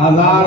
1000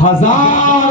1000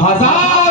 1000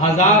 1000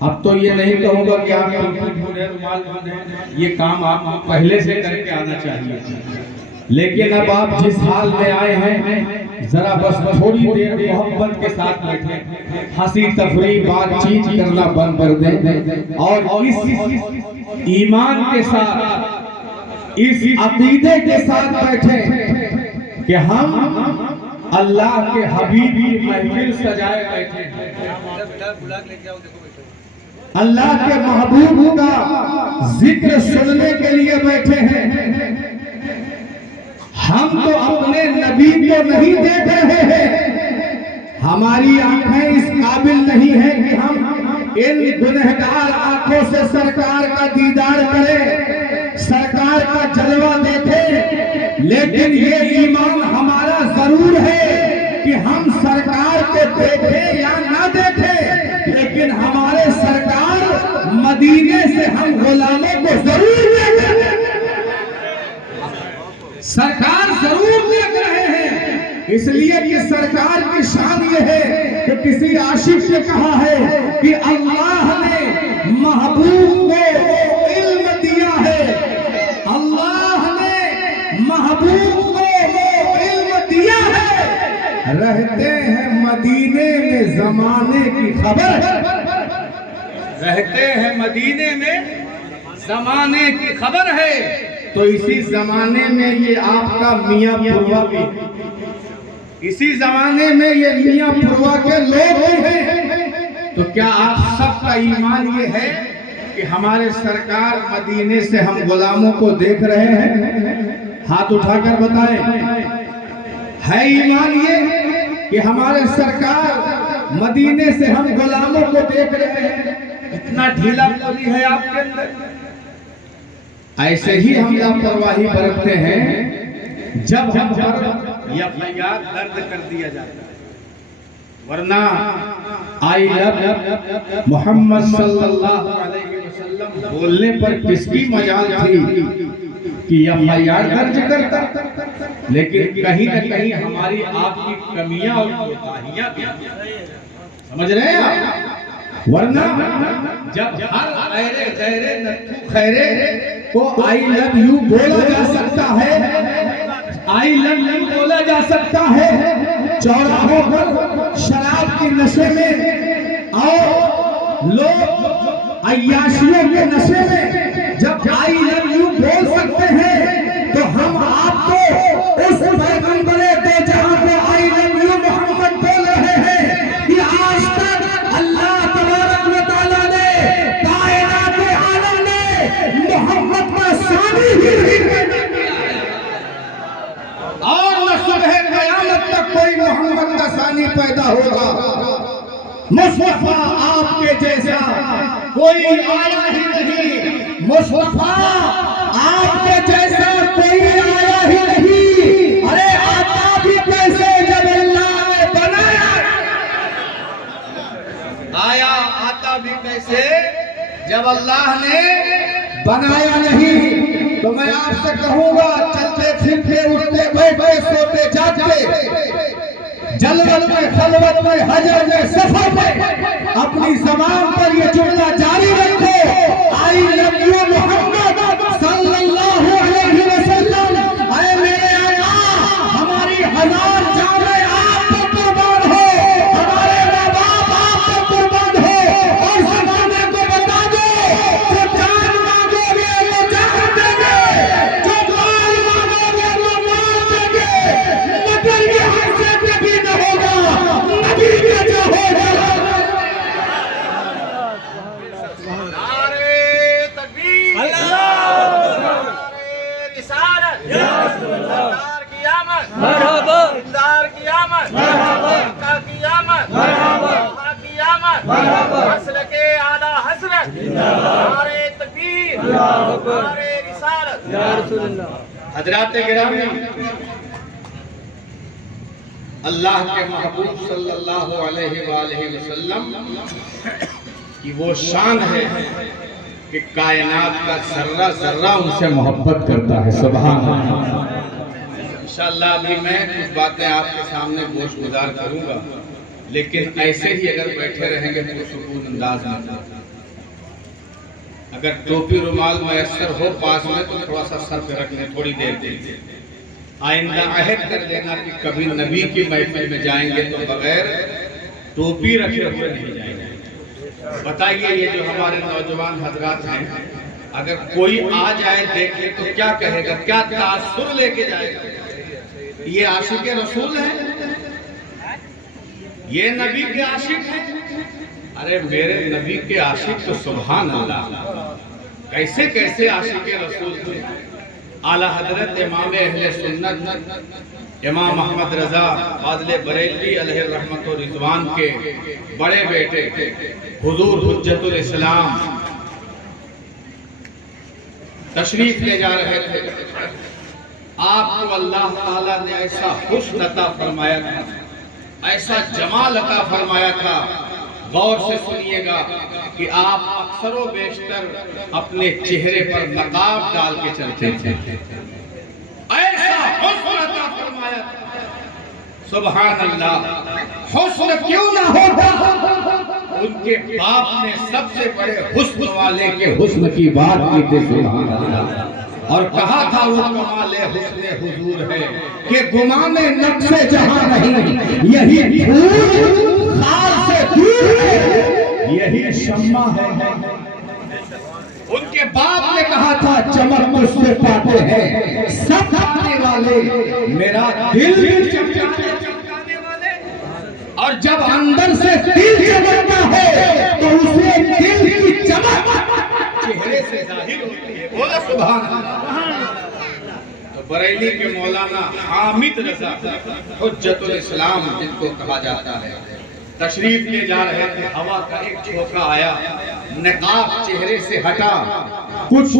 اب تو یہ نہیں کہوں گا کہ آپ ڈھونڈیں رومال ڈھونڈیں، یہ کام آپ پہلے سے کر کے آنا چاہیے، لیکن اب آپ جس حال میں آئے ہیں ذرا بس تھوڑی دیر محبت کے ساتھ بیٹھیں، ہنسی تفریح بات چیت کرنا بند کر دیں اور اس ایمان کے ساتھ، اس عقیدے کے ساتھ بیٹھیں کہ ہم اللہ کے حبیب کی محفل سجائے بیٹھے ہیں، اللہ کے محبوب کا ذکر سننے کے لیے بیٹھے ہیں۔ ہم تو اپنے نبی کو نہیں دیکھ رہے ہیں، ہماری آنکھیں اس قابل نہیں ہیں کہ ہم ان گنہگار آنکھوں سے سرکار کا دیدار کریں، سرکار کا جلوہ دیکھیں، لیکن یہ ایمان ہمارا ضرور ہے کہ ہم سرکار کو دیکھیں یا نہ دیکھیں، لیکن ہمارے سرکار مدینے سے ہم غلاموں کو ضرور دیکھیں، سرکار ضرور دیکھ رہے ہیں۔ اس لیے کہ سرکار کی شان یہ ہے کہ کسی عاشق نے کہا ہے کہ اللہ نے محبوب کو علم دیا ہے، اللہ نے محبوب کو علم دیا ہے، رہتے ہیں مدینے میں زمانے کی خبر، رہتے ہیں مدینے میں زمانے کی خبر ہے۔ تو اسی زمانے میں یہ آپ کا میاں پروا بھی، اسی زمانے میں یہ میاں پروا کے لوگ بھی ہیں، تو کیا آپ سب کا ایمان یہ ہے کہ ہمارے سرکار مدینے سے ہم غلاموں کو دیکھ رہے ہیں؟ ہاتھ اٹھا کر بتائیں، ہے ایمان یہ کہ ہمارے سرکار مدینے سے ہم غلاموں کو دیکھ رہے ہیں؟ اتنا ڈھیلا پوری ہے آپ کے اندر؟ ایسے ہی ہم لاپرواہی برتتے ہیں جب ہم پر یا فریاد درد کر دیا جاتا ہے، ورنہ آئی لو محمد صلی اللہ علیہ وسلم بولنے پر کس کی مجال تھی کہ یا فریاد درج کرتا، لیکن کہیں نہ کہیں ہماری آپ کی کمیاں اور کوتاہیاں بھی، سمجھ رہے ہیں آپ؟ ورنہ جب ہر غیرے غیرے نتھو خیرے کو آئی لو یو بولا جا سکتا ہے، آئی لو یو بولا جا سکتا ہے چوراہوں پر شراب کی نشے میں اور لوگ عیاشیوں کے نشے میں جب آئی لو یو بول سکتے ہیں، تو ہم آپ کو اس پیغمبر دو جہاں کو آئی لو یو محمد بول رہے ہیں کہ آج تک اللہ تبارک و تعالیٰ نے کائنات عالم نے محمد کا ثانی ہی نہیں کیا ہے، اور نہ صبح قیامت تک کوئی محمد کا ثانی پیدا ہوگا۔ مصطفیٰ آپ کے جیسا کوئی آیا ہی نہیں، مصطفیٰ آپ کے جیسا کوئی آیا ہی نہیں، ارے آتا بھی کیسے جب اللہ نے بنایا، آیا آتا بھی کیسے جب اللہ نے بنایا نہیں۔ تو میں آپ سے کہوں گا، چلتے پھرتے اٹھتے بیٹھتے سوتے جاگتے، جلوت میں خلوت میں حجر میں سفر میں اپنی زبان پر یہ جملہ جاری رکھو، آئی لو یو محمد صلی اللہ علیہ وسلم، اے میرے آقا ہماری ہزار جانیں آپ پر قربان ہو، ہمارے ماں باپ آپ پر قربان ہو، اور زمانے کو بتا دو جو جان مانگو گے وہ جان دیں گے، جو مال مانگو گے وہ مال دیں گے، مگر یہاں سے کبھی نہ ہوگا نبی کا جو ہوگا۔ نعرے تکبیر، نعرے رسالت، سردار کی آمد، دلدار کی آمد، مکہ کی آمد، دوحہ کی آمد، مسلک اعلیٰ حضرت، نعرے تکبیر، نعرے رسالت۔ حضرات گرامی، اللہ کے محبوب صلی اللہ علیہ وآلہ وسلم کی وہ شان ہے کہ کائنات کا ذرہ ذرہ ان سے محبت کرتا ہے، سبحان اللہ۔ انشاءاللہ ابھی میں کچھ باتیں آپ کے سامنے گوش گزار کروں گا، لیکن ایسے ہی اگر بیٹھے رہیں گے تو سکون انداز میں اگر ٹوپی رومال میسر ہو پاس میں تو تھوڑا سا سر پہ رکھ لیں، تھوڑی دیر دیں۔ آئندہ عہد کر لینا کہ کبھی نبی کی محفل میں جائیں گے تو بغیر ٹوپی رکھے ہوئے نہیں جائیں گے۔ بتائیے یہ جو ہمارے نوجوان حضرات ہیں، اگر کوئی آ جائے دیکھے تو کیا کہے گا، کیا تاثر لے کے جائے گا؟ یہ عاشق رسول ہیں، یہ نبی کے عاشق ہیں۔ ارے میرے نبی کے عاشق تو سبحان اللہ، کیسے کیسے عاشق رسول تھے۔ اعلیٰ حضرت امام اہل سنت امام احمد رضا فاضل بریلوی علیہ الرحمت و رضوان کے بڑے بیٹے حضور حجت الاسلام تشریف لے جا رہے تھے۔ آپ کو اللہ تعالیٰ نے ایسا حسن عطا فرمایا تھا، ایسا جمال عطا فرمایا تھا، غور سے سنیے گا کہ آپ اکثر و بیشتر اپنے چہرے پر نقاب ڈال کے چلتے تھے۔ ایسا حسن عطا فرمایا تھا، سبحان اللہ۔ حسن کیوں نہ ہوتا، ان کے باپ نے سب سے بڑے حسن والے کے حسن کی بات کی تھی، سبحان اللہ، اور کہا تھا وہ کمال حسن حضور ہے کہ گمان نقش جہاں نہیں، یہی پھول خار سے دور ہے، یہی شمع ہے۔ ان کے باپ نے کہا تھا چمک مجھ سے پاتے ہیں سب آنے والے، میرا دل بھی چمکانے والے، اور جب اندر سے دل چمکتا ہے تو اسے دل کی چمک چہرے سے ظاہر ہوتی ہے۔ بولا سبحان اللہ۔ تو بریلی کے مولانا حامد رضا حجت الاسلام جن کو کہا جاتا ہے، تشریف لے جا رہے تھے، ہوا کا ایک جھونکا آیا، نقاب چہرے سے ہٹا، کچھ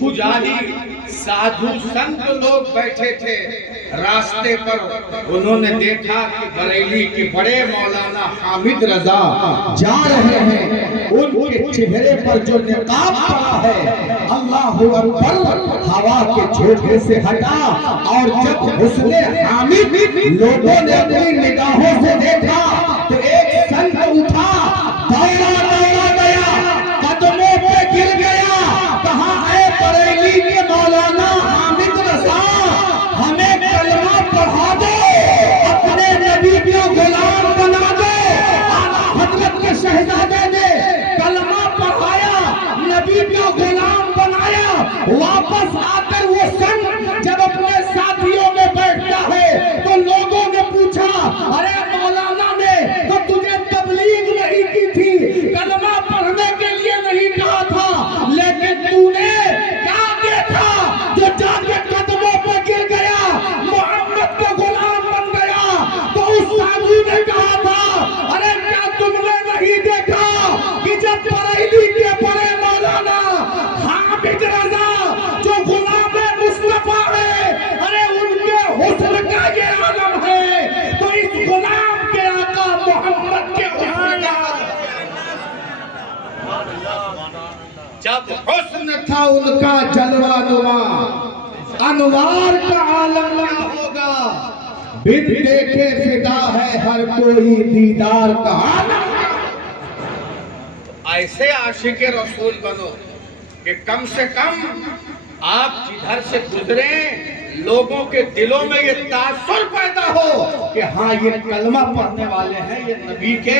پجاری سادھو سنت لوگ بیٹھے تھے راستے پر، انہوں نے دیکھا کہ بریلی کے بڑے مولانا حامد رضا جا رہے ہیں، ان کے چہرے پر جو نقاب پڑا ہے اللہ اکبر ہوا کے جھونکے سے ہٹا، اور جب حسن حامد لوگوں نے اپنی نگاہوں سے دیکھا تو ایک سنگ اٹھا، دوڑا گیا، قدموں پہ گر گیا، کہا اے بریلی کے مولانا حامد رضا ہمیں کلمہ پڑھا دو، اپنے نبی کو غلام بنا دو۔ اعلیٰ حضرت کے شہزادے نے کلمہ پڑھایا، نبی کو غلام بنایا، واپس آ کر وہ سنگ جب اپنے ساتھیوں میں بیٹھتا ہے تو لوگوں نے پوچھا ارے مولانا نے تو تجھے تبلیغ نہیں کی تھی، کلمہ پڑھنے کے لیے نہیں کہا تھا، لیکن تو نے کیا دیکھا جو جا کے قدموں پہ گر گیا، محمد کا غلام بن گیا؟ تو اس سادھو نے کہا تھا ارے کیا تم نے نہیں دیکھا کہ جب بریلی کے بڑے مولانا حامد رضا جو غلام مصطفیٰ ہے، ارے ان کے حسن کا یہ عالم ہے، تو اس غلام کے آقا محمد کے حسن کا جب حسن تھا ان کا جلوہ نما، انوار کا عالم کیا ہوگا، بن دیکھے فدا ہے ہر کوئی دیدار کا عالم۔ ایسے عاشق رسول بنو کہ کم سے کم آپ جدھر سے گزریں لوگوں کے دلوں میں یہ تاثر پیدا ہو کہ ہاں یہ کلمہ پڑھنے والے ہیں، یہ نبی کے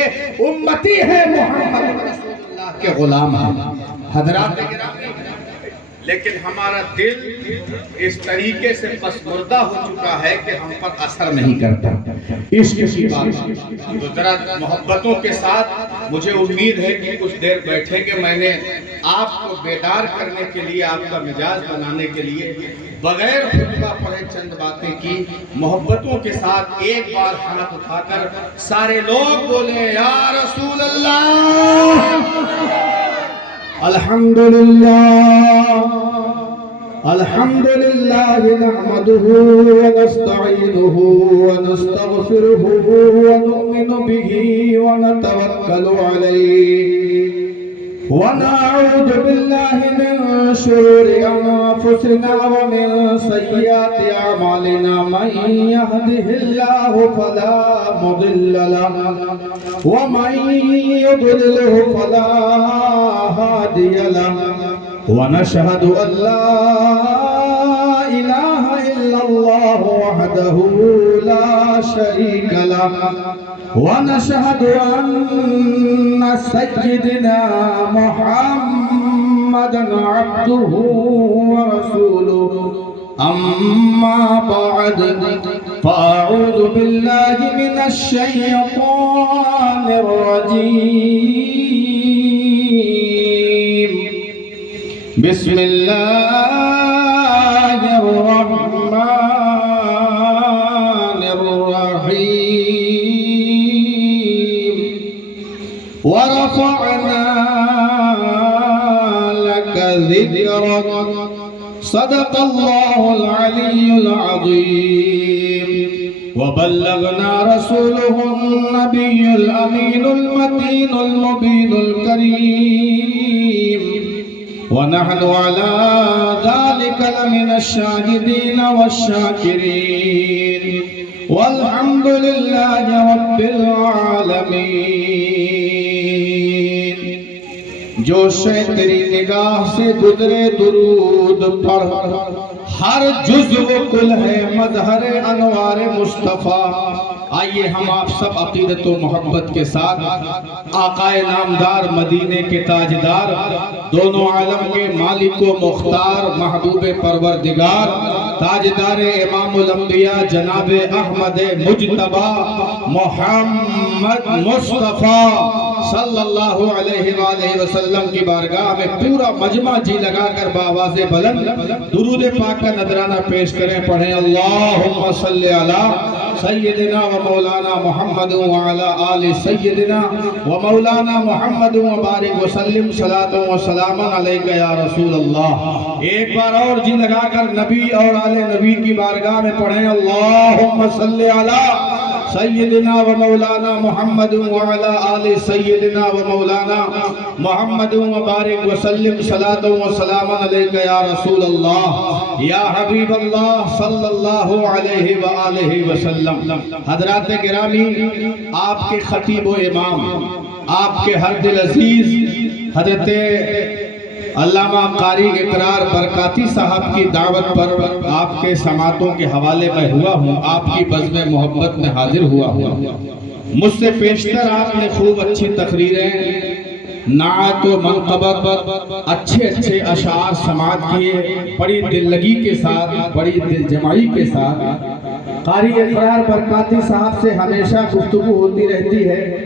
امتی ہیں، محمد رسول اللہ کے غلام ہیں۔ حضرات گرامی، لیکن ہمارا دل اس طریقے سے پسماندہ ہو چکا ہے کہ ہم پر اثر نہیں کرتا عشق کی بات۔ تو ذرا محبتوں کے ساتھ مجھے امید ہے کہ کچھ دیر بیٹھے کہ میں نے آپ کو بیدار کرنے کے لیے، آپ کا مزاج بنانے کے لیے بغیر خطبہ پڑھے چند باتیں کی۔ محبتوں کے ساتھ ایک بار ہاتھ اٹھا کر سارے لوگ بولیں یا رسول اللہ، الحمدللہ الحمدللہ نحمده ونستعینه ونستغفره ونؤمن به ونتوکل علیہ ونعوذ باللہ من شرور أنفسنا ومن سيئات أعمالنا من يهده الله فلا مضل له ومن يضلله فلا هادي له ونشهد أن لا إله إلا الله وحده لا شريك له ونشهد أن سيدنا محمدا عبده ورسوله أما بعد فأعوذ بالله من الشيطان الرجيم بسم الله الرحمن الرحيم ورفعنا لك ذكرك صدق الله العلي العظيم وبلغنا رسوله النبي الأمين المتين المبين الكريم ونحن على ذلك لمن الشاهدين والشاكرين والحمد لله رب العالمين جو شے تیری نگاہ سے گزرے درود پڑھ ہر جزو کل ہے مظہر انوار مصطفیٰ آئیے ہم آپ سب عقیدت و محبت کے ساتھ آقا نامدار مدینے کے تاجدار دونوں عالم کے مالک و مختار محبوب پروردگار تاجدار امام الانبیاء جناب احمد مجتبی محمد مصطفیٰ صلی اللہ علیہ وآلہ وسلم کی بارگاہ میں پورا مجمع جی لگا کر بآواز بلند درود پاک کا نذرانہ پیش کریں پڑھیں اللہم صلی علی سیدنا و مولانا محمد وعلا آل سیدنا و مولانا محمد وبارک وسلم صلاۃ و سلام علیک یا رسول اللہ ایک بار اور جی لگا کر نبی اور آل نبی کی بارگاہ میں پڑھیں اللہم صلی علی سیدنا و مولانا محمد وعلا آل سیدنا و مولانا محمد وبارک وسلم صلاۃ و سلام علیک یا رسول اللہ یا حبیب اللہ صلی اللہ علیہ وآلہ وسلم حضرات گرامی آپ کے خطیب و امام آپ کے ہر دل عزیز حضرت علامہ قاری اقرار برکاتی صاحب کی دعوت پر آپ کے سماعتوں کے حوالے میں ہوا ہوں آپ کی بزم محبت میں حاضر ہوا ہوں مجھ سے پیشتر آپ نے خوب اچھی تقریریں نعت و منقبت اچھے اشعار سماعت کیے بڑی دل لگی کے ساتھ بڑی دل جمعی کے ساتھ قاری اقرار برکاتی صاحب سے ہمیشہ گفتگو ہوتی رہتی ہے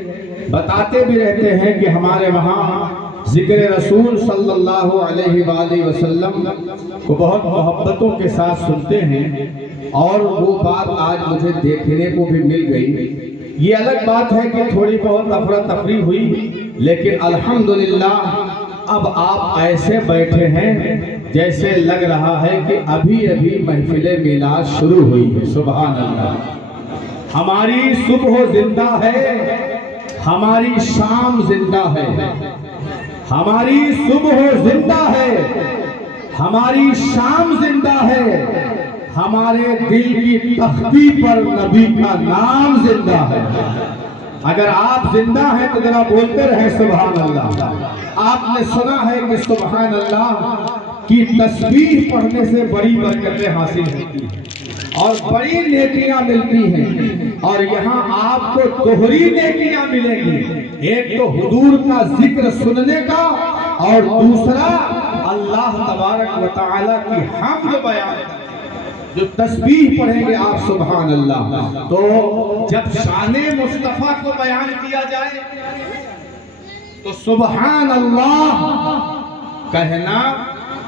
بتاتے بھی رہتے ہیں کہ ہمارے وہاں ذکر رسول صلی اللہ علیہ وآلہ وسلم کو بہت محبتوں کے ساتھ سنتے ہیں اور وہ بات آج مجھے دیکھنے کو بھی مل گئی یہ الگ بات ہے کہ تھوڑی بہت افراتفری ہوئی لیکن الحمدللہ اب آپ ایسے بیٹھے ہیں جیسے لگ رہا ہے کہ ابھی محفل میلاد شروع ہوئی ہے سبحان اللہ ہماری صبح زندہ ہے ہماری شام زندہ ہے ہماری صبح زندہ ہے ہماری شام زندہ ہے ہمارے دل کی تختی پر نبی کا نام زندہ ہے اگر آپ زندہ ہیں تو ذرا بولتے رہیں سبحان اللہ آپ نے سنا ہے کہ سبحان اللہ کی تسبیح پڑھنے سے بڑی برکتیں حاصل ہوتی ہیں اور بڑی نیکیاں ملتی ہیں اور یہاں آپ کو دوہری نیکیاں ملیں گی ایک تو حضور کا ذکر سننے کا اور دوسرا اللہ تبارک و تعالی کی حمد بیان جو تسبیح پڑھیں گے آپ سبحان اللہ تو جب شان مصطفیٰ کو بیان کیا جائے تو سبحان اللہ کہنا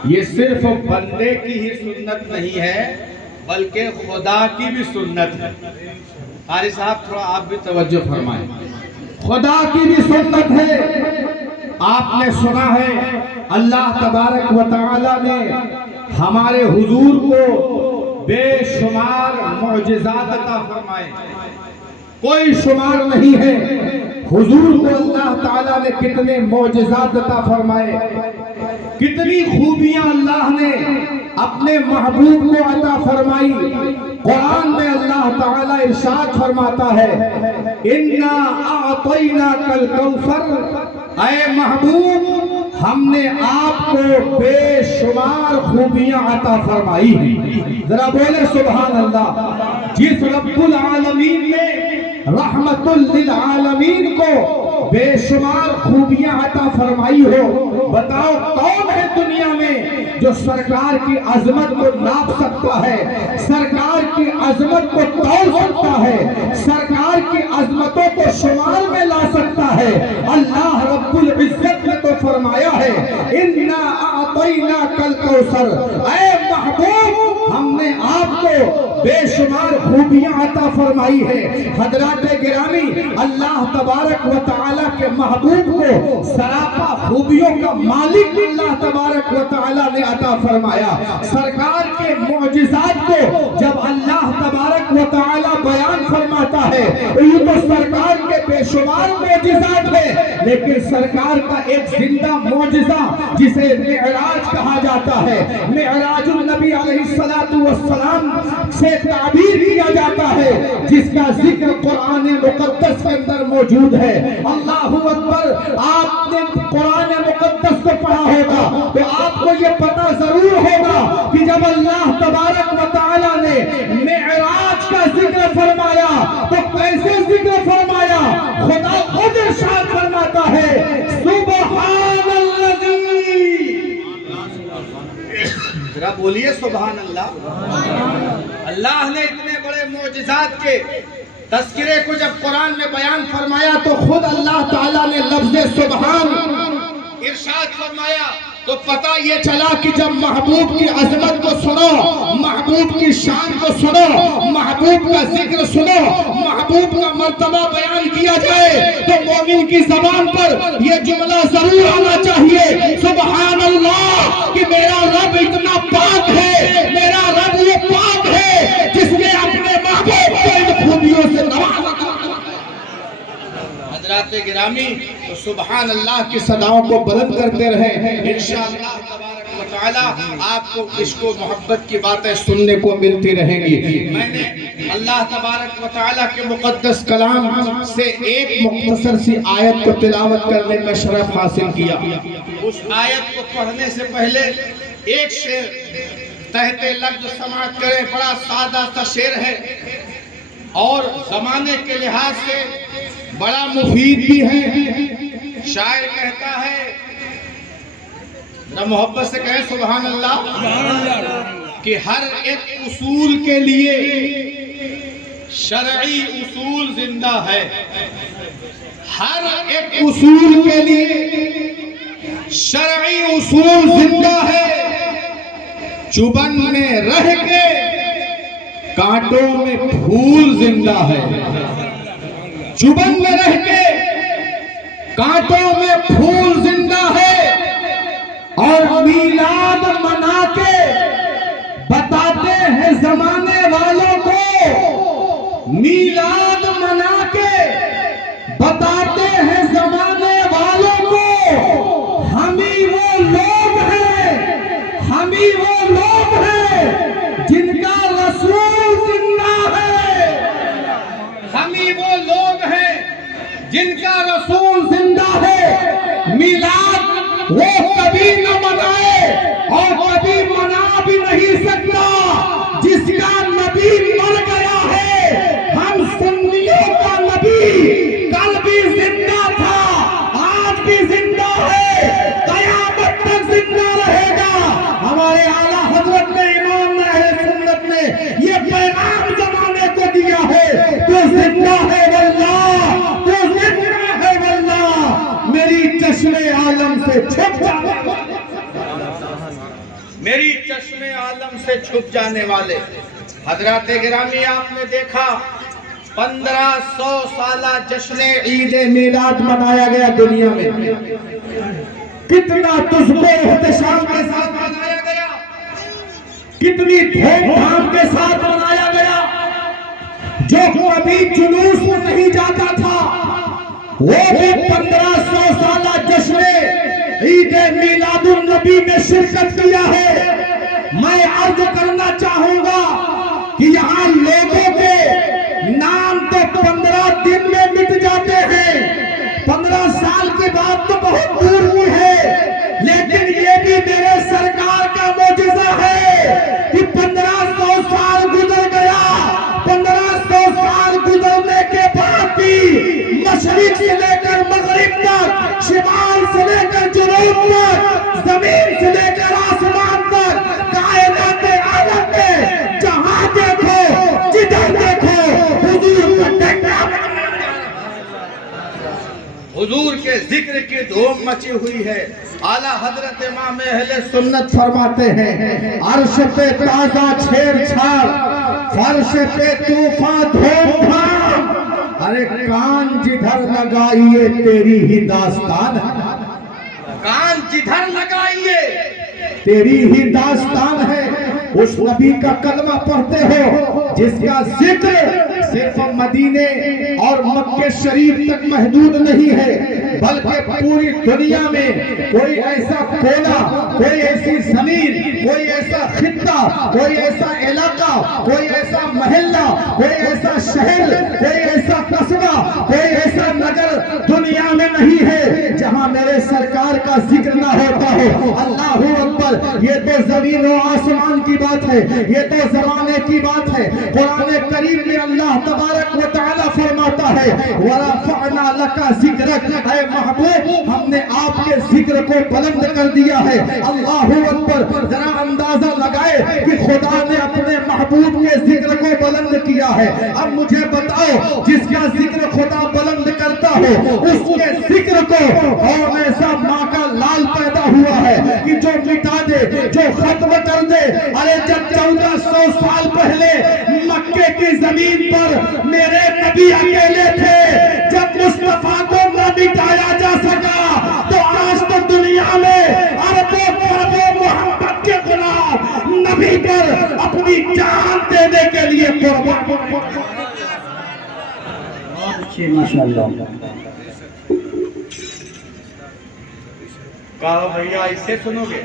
یہ صرف بندے کی ہی سنت نہیں ہے بلکہ خدا کی بھی سنت ہے قاری صاحب تھوڑا آپ بھی توجہ فرمائیں خدا کی بھی سنت ہے آپ نے سنا ہے اللہ تبارک و تعالی نے ہمارے حضور کو بے شمار معجزات عطا فرمائے کوئی شمار نہیں ہے حضور کو اللہ تعالیٰ نے کتنے معجزات عطا فرمائے کتنی خوبیاں اللہ نے اپنے محبوب کو عطا فرمائی. قرآن میں اللہ تعالیٰ ارشاد فرماتا ہے اِنَّا أَعْطَيْنَاكَ الْكَوْثَرَ، اے محبوب ہم نے آپ کو بے شمار خوبیاں عطا فرمائی. ذرا بولے سبحان اللہ. جس رب العالمین نے رحمت للعالمین کو بے شمار خوبیاں عطا فرمائی ہو، بتاؤ کون ہے دنیا میں جو سرکار کی عظمت کو ناپ سکتا ہے، سرکار کی عظمت کو تول سکتا ہے، سرکار کی عظمتوں کو شمار میں لا سکتا ہے؟ اللہ رب العزت نے تو فرمایا ہے اِنَّا أَعْطَيْنَاكَ الْكَوْثَرَ، اے محبوب ہم نے آپ کو بے شمار خوبیاں عطا فرمائی ہے. حضرات گرامی، اللہ تبارک و تعالیٰ کے محبوب کو سراپا خوبیوں کا مالک اللہ تبارک و تعالیٰ نے عطا فرمایا. سرکار کے معجزات کو جب اللہ تبارک و تعالیٰ بیان فرماتا ہے یہ تو سرکار کے بے شمار معجزات ہیں، لیکن سرکار کا ایک زندہ معجزہ جسے معراج کہا جاتا ہے، معراج النبی علیہ السلام سے تعبیر کیا جاتا ہے، جس کا ذکر قرآن مقدس کے اندر موجود ہے. اللہ اکبر. آپ نے قرآن مقدس کو پڑھا ہوگا تو آپ کو یہ پتہ ضرور ہوگا کہ جب اللہ تبارک و تعالیٰ نے معراج کا ذکر فرمایا تو کیسے ذکر فرمایا؟ خدا خود ارشاد فرماتا ہے سبحان الذی. ذرا بولیے سبحان اللہ. اللہ نے اتنے بڑے معجزات کے تذکرے کو جب قرآن میں بیان فرمایا تو خود اللہ تعالیٰ نے لفظ سبحان ارشاد فرمایا تو پتہ یہ چلا کہ جب محبوب کی عظمت کو سنو، محبوب کی شان کو سنو، محبوب کا ذکر سنو، محبوب کا مرتبہ بیان کیا جائے تو مومن کی زبان پر یہ جملہ ضرور آنا چاہیے سبحان اللہ، کہ میرا رب اتنا پاک ہے، میرا رب وہ پاک ہے جس نے اپنے محبوب کو ان خوبیوں سے نوازا. حضرات گرامی، تو سبحان اللہ کی صداؤں کو بلند کرتے رہیں، انشاءاللہ تبارک و تعالی آپ کو عشق و محبت کی باتیں سننے کو ملتی رہیں گی. میں نے اللہ تبارک و تعالی کے مقدس کلام سے ایک مختصر سی آیت کو تلاوت کرنے کا شرف حاصل کیا. اس آیت کو پڑھنے سے پہلے ایک شعر تحت لفظ سماعت کریں. بڑا سادہ سا شعر ہے اور زمانے کے لحاظ سے بڑا مفید بھی ہے. شاعر کہتا ہے، ذرا محبت سے کہیں سبحان اللہ، کہ ہر ایک اصول کے لیے شرعی اصول زندہ ہے. ہر ایک اصول کے لیے شرعی اصول زندہ ہے. چبن میں رہ کے کانٹوں میں پھول زندہ ہے. چبن میں رہ کے کانٹوں میں پھول زندہ ہے. اور میلاد منا کے بتاتے ہیں زمانے والوں کو، میلاد منا کے بتاتے ہیں زمانے والوں کو ہم ہی وہ لوگ ہیں، ہم ہی وہ لوگ ہیں جن کا رسول زندہ ہے. ہم ہی وہ لوگ ہیں جن کا رسول زندہ ہے. میلاد وہ کبھی نہ منائے اور کبھی منا بھی نہیں سکتا جس کا نبی مر گیا ہے. ہم سنیوں کا نبی کل بھی زندہ تھا، آج بھی زندہ ہے، قیامت تک زندہ رہے گا. ہمارے اعلیٰ حضرت نے امام اہل سنت نے یہ پیغام زمانے کو دیا ہے، تو زندہ ہے واللہ، تو زندہ ہے واللہ. میری چشم عالم سے چھپ جانے والے، میری چشم عالم سے چھپ جانے والے. حضرات گرامی، آپ نے دیکھا 1500 سالہ جشن عید میلاد منایا گیا دنیا میں. کتنا تجھ کو احتشام کے ساتھ منایا گیا، کتنی دھوم دھام کے ساتھ منایا گیا. جو کبھی جلوس میں نہیں جاتا تھا وہ بھی 1500 سالہ جشن عید میلاد النبی میں شرکت کیا ہے، میں عرض کرنا چاہوں گا کہ یہاں لوگوں کے نام تو 15 دن میں مٹ جاتے ہیں، 15 سال کے بعد تو بہت دور کی ہے، لیکن یہ بھی میرے سرکار کا معجزہ ہے کہ 1500 سال گزر گیا، 1500 سال گزرنے کے بعد بھی مشرق سے لے کر مغرب تک، شمال سے لے کر جنوب تک، زمین سے لے کر آسمان تک، کائنات عالم میں جہاں دیکھو جدھر دیکھو حضور کا ڈنڈا، حضور کے ذکر کی دھوم مچی ہوئی ہے۔ اعلیٰ حضرت امام اہل سنت فرماتے ہیں، عرش پہ تازہ چھیڑ چھاڑ، فرش پہ طوفان دھوم دھام، ارے کان جدھر لگائیے تیری ہی داستان ہے، کان جدھر لگائیے تیری ہی داستان ہے۔ اس نبی کا کلمہ پڑھتے ہو جس کا ذکر صرف مدینے اور مکہ شریف تک محدود نہیں ہے، بلکہ پوری دنیا میں کوئی ایسا کونا، کوئی ایسی زمین، کوئی ایسا خطہ، کوئی ایسا علاقہ، کوئی ایسا محلہ، کوئی ایسا شہر، کوئی ایسا قصبہ، کوئی ایسا نگر دنیا میں نہیں ہے جہاں میرے سرکار کا ذکر نہ ہوتا ہو۔ اللہ اکبر، یہ تو زمین و آسمان کی بات ہے، یہ تو زمانے کی بات ہے۔ قرآن کریم میں اللہ تبارک و تعالی فرماتا ہے وَرَفَعْنَا لَكَ ذِكْرَكَ، اے محبوب ہم نے آپ کے ذکر کو بلند کر دیا ہے۔ اللہ اکبر، ذرا اندازہ لگائے کہ خدا نے اپنے محبوب کے ذکر کو بلند کیا ہے۔ اب مجھے بتاؤ، جس کا ذکر خدا بلند کرتا ہو اس کے ذکر کو اور ایسا ماں کا لال پیدا ہوا ہے کہ جو مٹا دے، جو ختم کر دے۔ ارے جب 1400 سال پہلے مکے کی زمین پر میرے نبی اکیلے تھے، جب مصطفیٰ کو نہ مٹایا جا سکا تو آج تو دنیا میں اربوں خربوں محمد کے خلاف نبی پر اپنی جان دینے کے لیے قربان۔ ماشاءاللہ، کہا بھیا اسے سنو گے؟